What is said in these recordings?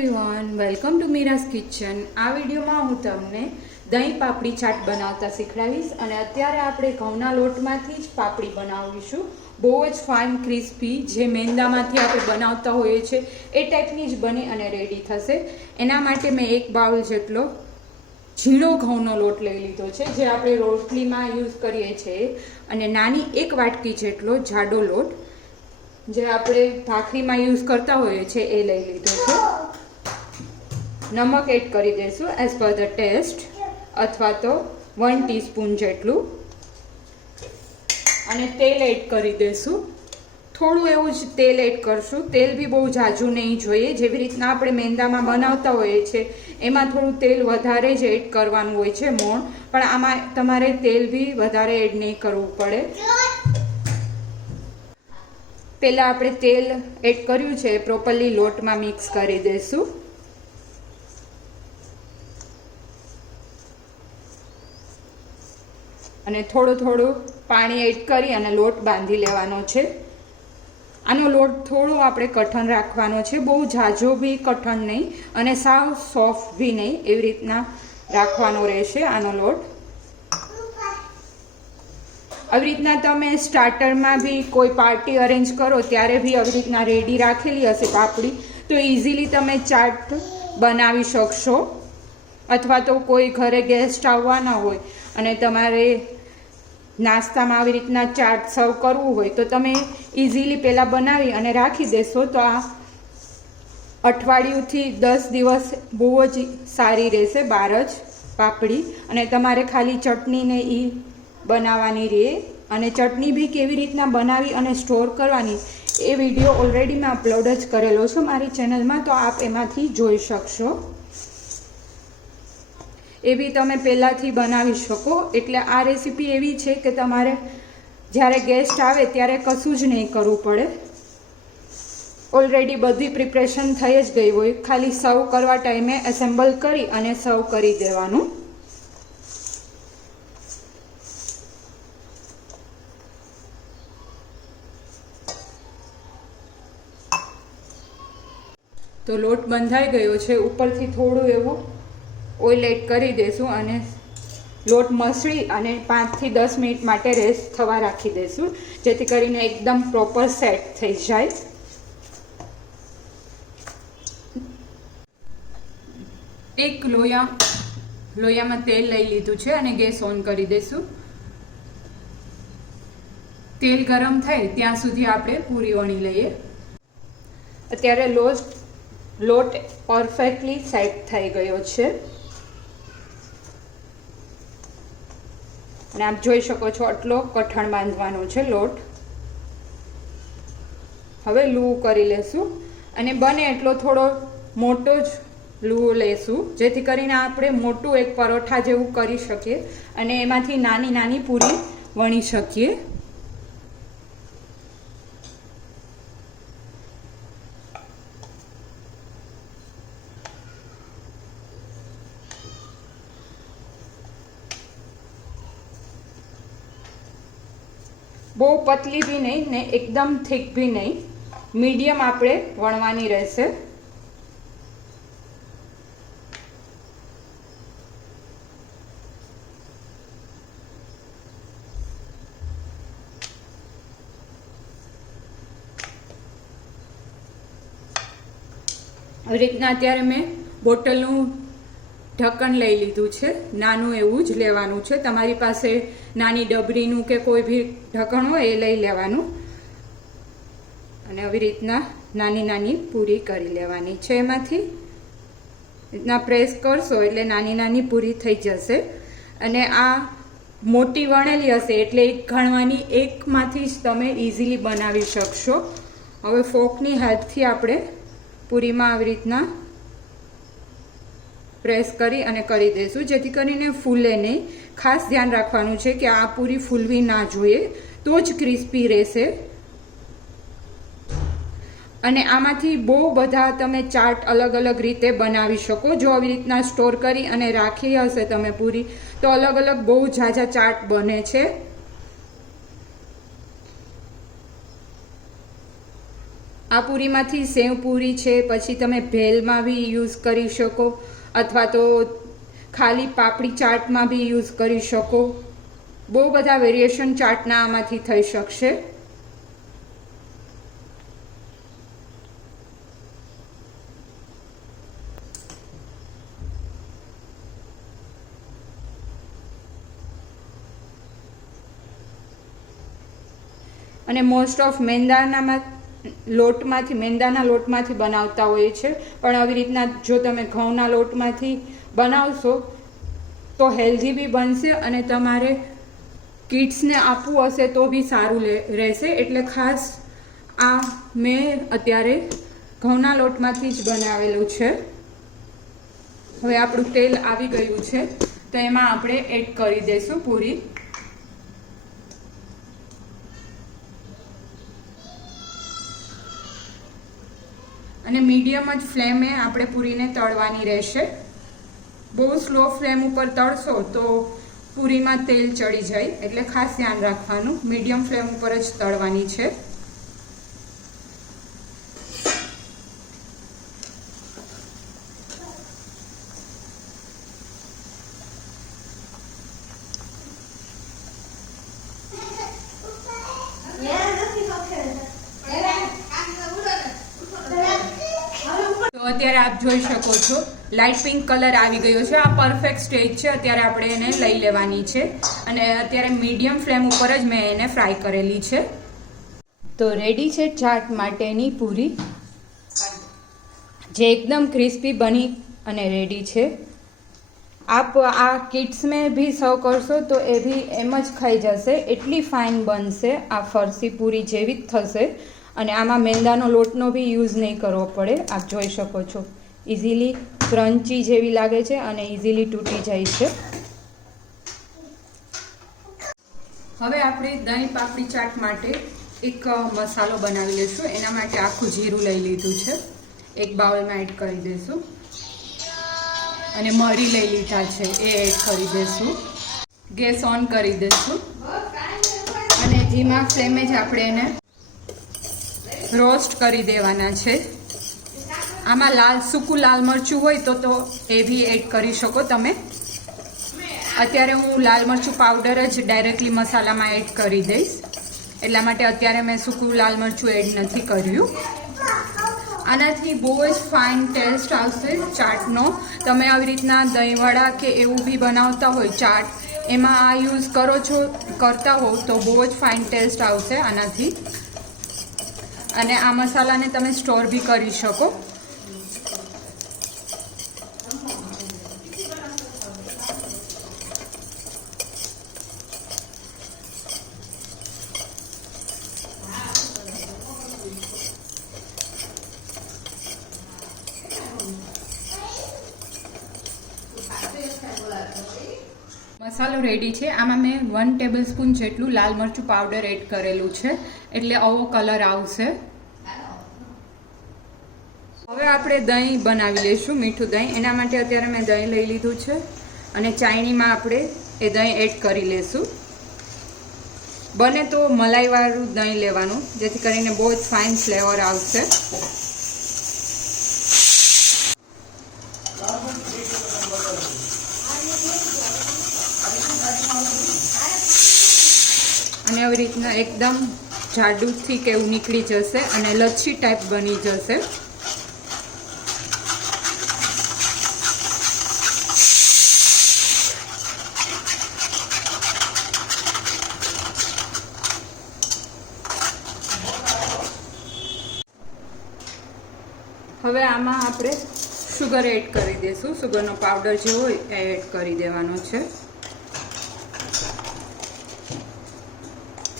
Everyone, welcome to Meera's kitchen. આ વિડીયોમાં હું તમને દહીં પાપડી ચાટ બનાવતા શીખડાવીશ અને અત્યારે આપણે ઘઉંના લોટમાંથી જ પાપડી બનાવીશું। બહુ જ ફાઇન ક્રિસ્પી, જે મેંદામાંથી આપણે બનાવતા હોઈએ છીએ એ ટાઈપની જ બની અને રેડી થશે। એના માટે મેં એક બાઉલ જેટલો ઝીણો ઘઉંનો લોટ લઈ લીધો છે, જે આપણે રોટલીમાં યુઝ કરીએ છીએ, અને નાની એક વાટકી જેટલો જાડો લોટ જે આપણે ભાખરીમાં યુઝ કરતા હોઈએ છીએ એ લઈ લીધો છે। નમક એડ કરી દઈશું એઝ પર ધ ટેસ્ટ, અથવા તો 1 ટીસ્પૂન જેટલું, અને તેલ એડ કરી દઈશું। થોડું એવું જ તેલ એડ કરશું, તેલ બી બહુ ઝાઝું નહીં જોઈએ। જેવી રીતના આપણે મેંદામાં બનાવતા હોઈએ છીએ એમાં થોડું તેલ વધારે જ એડ કરવાનું હોય છે મોણ, પણ આમાં તમારે તેલ બી વધારે એડ નહીં કરવું પડે। પહેલાં આપણે તેલ એડ કર્યું છે પ્રોપરલી લોટમાં મિક્સ કરી દઈશું, અને થોડું પાણી એડ કરી અને લોટ બાંધી લેવાનો છે। આનો લોટ થોડો આપણે કઠણ રાખવાનો છે, બહુ ઝાઝો બી કઠણ નહીં અને સાવ સોફ્ટ બી નહીં, એવી રીતના રાખવાનો રહેશે આનો લોટ। આવી રીતના તમે સ્ટાર્ટરમાં બી કોઈ પાર્ટી અરેન્જ કરો ત્યારે બી આવી રીતના રેડી રાખેલી હશે પાપડી તો ઇઝીલી તમે ચાટ બનાવી શકશો, અથવા તો કોઈ ઘરે ગેસ્ટ આવવાના હોય અને તમારે નાસ્તામાં આવી રીતના ચાટ સર્વ કરવું હોય તો તમે ઇઝીલી પહેલાં બનાવી અને રાખી દેશો તો આ અઠવાડિયુંથી 10 દિવસ બહુ જ સારી રહેશે બહાર જ પાપડી। અને તમારે ખાલી ચટણીને એ બનાવવાની રહે, અને ચટણી બી કેવી રીતના બનાવી અને સ્ટોર કરવાની એ વિડીયો ઓલરેડી મેં અપલોડ જ કરેલો છે મારી ચેનલમાં, તો આપ એમાંથી જોઈ શકશો। એ બી તમે પહેલાંથી બનાવી શકો। એટલે આ રેસીપી એવી છે કે તમારે જ્યારે ગેસ્ટ આવે ત્યારે કશું જ નહીં કરવું પડે, ઓલરેડી બધી પ્રિપરેશન થઈ જ ગઈ હોય, ખાલી સર્વ કરવા ટાઈમે એસેમ્બલ કરી અને સર્વ કરી દેવાનું। તો લોટ બંધાઈ ગયો છે, ઉપરથી થોડું એવું ઓઇલ એડ કરી દઈશું અને લોટ મસળી અને 5 થી 10 મિનિટ માટે રેસ્ટ થવા રાખી દઈશું, જેથી કરીને એકદમ પ્રોપર સેટ થઈ જાય। એક લોયામાં તેલ લઈ લીધું છે અને ગેસ ઓન કરી દઈશું। તેલ ગરમ થાય ત્યાં સુધી આપણે પૂરી વણી લઈએ। અત્યારે લોટ પરફેક્ટલી સેટ થઈ ગયો છે, અને આપ જોઈ શકો છો આટલો કઠણ બાંધવાનો છે લોટ। હવે લૂ કરી લેશું, અને બને એટલો થોડો મોટો જ લૂ લેશું, જેથી કરીને આપણે મોટું એક પરોઠા જેવું કરી શકીએ અને એમાંથી નાની નાની પૂરી વણી શકીએ। બહુ પતલી બી નહીં ને એકદમ થીક બી નહીં, મીડિયમ આપણે વણવાની રહેશે। આવી રીતના અત્યારે મેં બોટલનું ઢક્કણ લઈ લીધું છે, નાનું એવું જ લેવાનું છે। તમારી પાસે નાની ડબરીનું કે કોઈ બી ઢક્કણ હોય એ લઈ લેવાનું, અને આવી રીતના નાની નાની પૂરી કરી લેવાની છે। એમાંથી રીતના પ્રેસ કરશો એટલે નાની નાની પૂરી થઈ જશે, અને આ મોટી વણેલી હશે એટલે એક ઘણવાની એકમાંથી જ તમે ઇઝીલી બનાવી શકશો। હવે ફોકની હેલ્પથી આપણે પૂરીમાં આવી રીતના પ્રેસ કરી અને કરી દઈશું, જેથી કરીને ફૂલે નહીં। ખાસ ધ્યાન રાખવાનું છે કે આ પૂરી ફૂલવી ના જોઈએ, તો જ ક્રિસ્પી રહેશે। અને આમાંથી બહુ બધા તમે ચાટ અલગ અલગ રીતે બનાવી શકો। જો આવી રીતના સ્ટોર કરી અને રાખી હશે તમે પૂરી તો અલગ અલગ બહુ ઝાઝા ચાટ બને છે। આ પૂરીમાંથી સેવ પૂરી છે, પછી તમે ભેલમાં બી યુઝ કરી શકો, અથવા તો ખાલી પાપડી ચાટમાં બી યુઝ કરી શકો. બહુ બધા વેરિએશન ચાટના આમાંથી થઈ શકશે. અને મોસ્ટ ઓફ મેંદાના લોટમાંથી બનાવતા હોય છે, પણ આવી રીતના જો તમે ઘઉંના લોટમાંથી બનાવશો તો હેલ્ધી બી બનશે અને તમારે કિડ્સને આપવું હશે તો બી સારું રહેશે. એટલે ખાસ આ મેં અત્યારે ઘઉંના લોટમાંથી જ બનાવેલું છે. હવે આપણું તેલ આવી ગયું છે તો એમાં આપણે એડ કરી દઈશું પૂરી. અને મીડિયમ જ ફ્લેમે આપણે પૂરીને તળવાની રહેશે. બહુ સ્લો ફ્લેમ ઉપર તળશો તો પૂરીમાં તેલ ચડી જાય, એટલે ખાસ ધ્યાન રાખવાનું. મીડિયમ ફ્લેમ ઉપર જ તળવાની છે. તો અત્યારે આપ જોઈ શકો છો લાઇટ પિંક કલર આવી ગયો છે. આ પરફેક્ટ સ્ટેજ છે. અત્યારે આપણે એને લઈ લેવાની છે અને અત્યારે મીડિયમ ફ્લેમ ઉપર જ મેં એને ફ્રાય કરેલી છે. તો રેડી છે ચાટ માટેની પૂરી, જે એકદમ ક્રિસ્પી બની અને રેડી છે. આપ આ કિડ્સને ભી સર્વ કરશો તો એ ભી એમ જ ખાઈ જશે, એટલી ફાઇન બનશે. આ ફરસી પૂરી જેવી જ થશે અને આમાં મેંદાનો લોટનો બી યુઝ નહીં કરવો પડે. આપ જોઈ શકો છો ઇઝીલી ક્રન્ચી જેવી લાગે છે અને ઇઝીલી તૂટી જાય છે. હવે આપણે દહીં પાપડી ચાટ માટે એક મસાલો બનાવી લઈશું. એના માટે આખું જીરું લઈ લીધું છે, એક બાઉલમાં એડ કરી દઈશું. અને મરી લઈ લીધા છે, એ એડ કરી દઈશું. ગેસ ઓન કરી દઈશું અને ધીમા ફ્લેમે જ આપણે એને રોસ્ટ કરી દેવાના છે. આમાં સૂકું લાલ મરચું હોય તો એ બી એડ કરી શકો તમે. અત્યારે હું લાલ મરચું પાવડર જ ડાયરેક્ટલી મસાલામાં એડ કરી દઈશ, એટલા માટે અત્યારે મેં સૂકું લાલ મરચું એડ નથી કર્યું. આનાથી બહુ જ ફાઇન ટેસ્ટ આવશે ચાટનો. તમે આવી રીતના દહીંવડા કે એવું બી બનાવતા હોય ચાટ, એમાં આ યુઝ કરતા હો તો બહુ જ ફાઇન ટેસ્ટ આવશે આનાથી. અને આ મસાલાને તમે સ્ટોર બી કરી શકો. મસાલો રેડી છે. આમાં મેં 1 ટેબલસ્પૂન જેટલું લાલ મરચું પાવડર એડ કરેલું છે, એટલે આવો કલર આવશે. હવે આપણે દહીં બનાવી લઈશું, મીઠું દહીં. એના માટે અત્યારે મેં દહીં લઈ લીધું છે અને ચાયણીમાં આપણે એ દહીં એડ કરી લઈશું. બને તો મલાઈવાળું દહીં લેવાનું, જેથી કરીને બહુ જ ફાઇન ફ્લેવર આવશે. અને આવી રીતના એકદમ જાડુથી કેવું નીકળી જશે અને લચ્છી ટાઈપ બની જશે. હવે આમાં આપણે શુગર એડ કરી દઈશું. શુગરનો પાવડર જે હોય એ એડ કરી દેવાનો છે.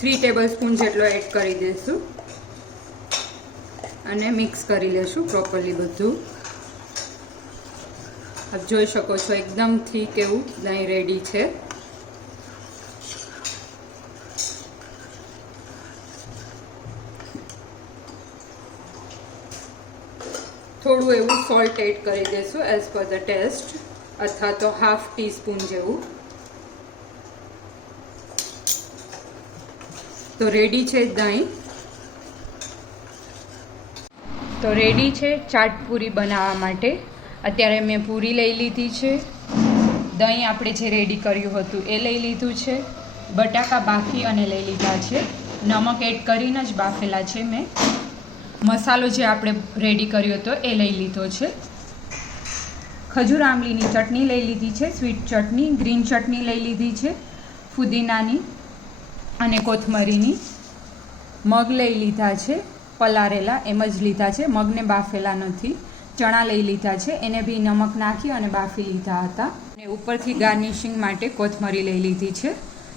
3 ટેબલસ્પૂન જેટલો એડ કરી દઈશું અને મિક્સ કરી લઈશું પ્રોપરલી બધું. આપ જોઈ શકો છો એકદમ થીક એવું દહીં રેડી છે. થોડું એવું સોલ્ટ એડ કરી દઈશું એઝ પર ધ ટેસ્ટ, અથવા તો ½ ટીસ્પૂન જેવું. તો રેડી છે દહીં. તો રેડી છે ચાટ પૂરી બનાવવા માટે. અત્યારે મેં પૂરી લઈ લીધી છે, દહીં આપણે જે રેડી કર્યું હતું એ લઈ લીધું છે, બટાકા બાફી અને લઈ લીધા છે, નમક એડ કરીને જ બાફેલા છે મેં, મસાલો જે આપણે રેડી કર્યો હતો એ લઈ લીધો છે, ખજૂર આંબલીની ચટણી લઈ લીધી છે, સ્વીટ ચટણી, ગ્રીન ચટણી લઈ લીધી છે, ફુદીનાની અને કોથમરીની, મગ લઈ લીધા છે પલારેલા, એમ જ લીધા છે, મગને બાફેલા નથી, ચણા લઈ લીધા છે, એને બી નમક નાખી અને બાફી લીધા હતા, અને ઉપરથી ગાર્નિશિંગ માટે કોથમરી લઈ લીધી છે.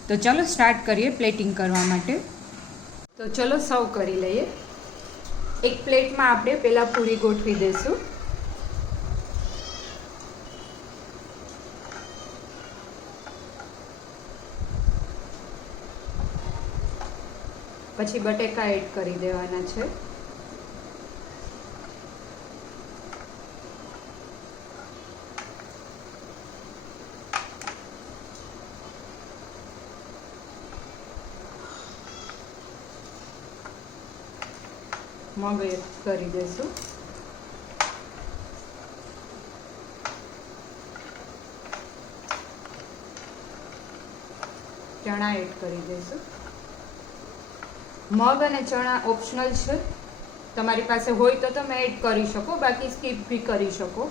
તો ચલો સ્ટાર્ટ કરીએ પ્લેટિંગ કરવા માટે. તો ચલો સર્વ કરી લઈએ. એક પ્લેટમાં આપણે પહેલાં પૂરી ગોઠવી દઈશું. પછી બટેકા એડ કરી દેવાના છે. મગ એડ કરી દઈશું. ચણા એડ કરી દઈશું. મગ અને ચણા ઓપ્શનલ છે, તમારી પાસે હોય તો તમે એડ કરી શકો, બાકી સ્કીપ બી કરી શકો.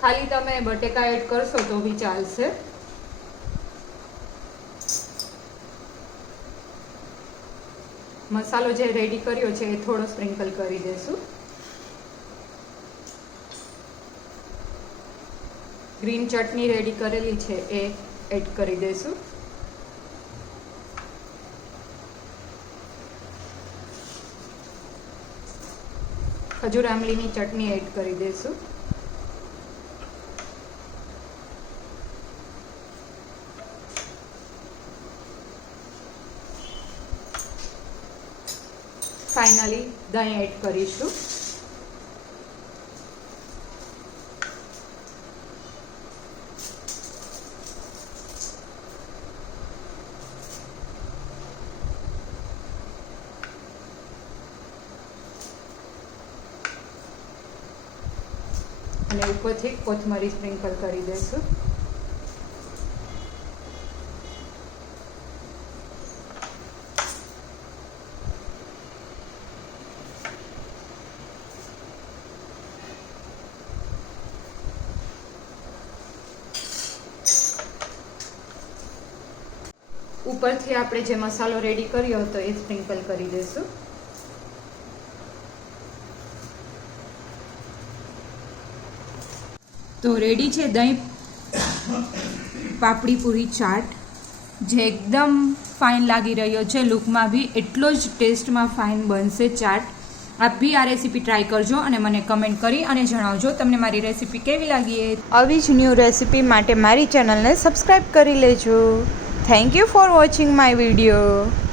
ખાલી તમે બટેકા એડ કરશો તો બી ચાલશે. મસાલો જે રેડી કર્યો છે એ થોડો સ્પ્રિંકલ કરી દઈશું. ગ્રીન ચટણી રેડી કરેલી છે એ એડ કરી દઈશું. ખજૂર આંબલીની ચટણી એડ કરી દઈશું. ફાઇનલી દહીં એડ કરીશું. અને ઉપરથી કોથમરી સ્પ્રિંકલ કરી દઈશું. ઉપરથી આપણે જે મસાલો રેડી કર્યો હતો એ સ્પ્રિંકલ કરી દઈશું. તો રેડી છે દહીં પાપડી પૂરી ચાટ, જે એકદમ ફાઇન લાગી રહ્યો છે. લુકમાં બી એટલો જ ટેસ્ટમાં ફાઇન બનશે ચાટ. આપ બી આ રેસીપી ટ્રાય કરજો અને મને કમેન્ટ કરી અને જણાવજો તમને મારી રેસીપી કેવી લાગી. આવી જ ન્યૂ રેસીપી માટે મારી ચેનલને સબસ્ક્રાઈબ કરી લેજો. Thank you for watching my video.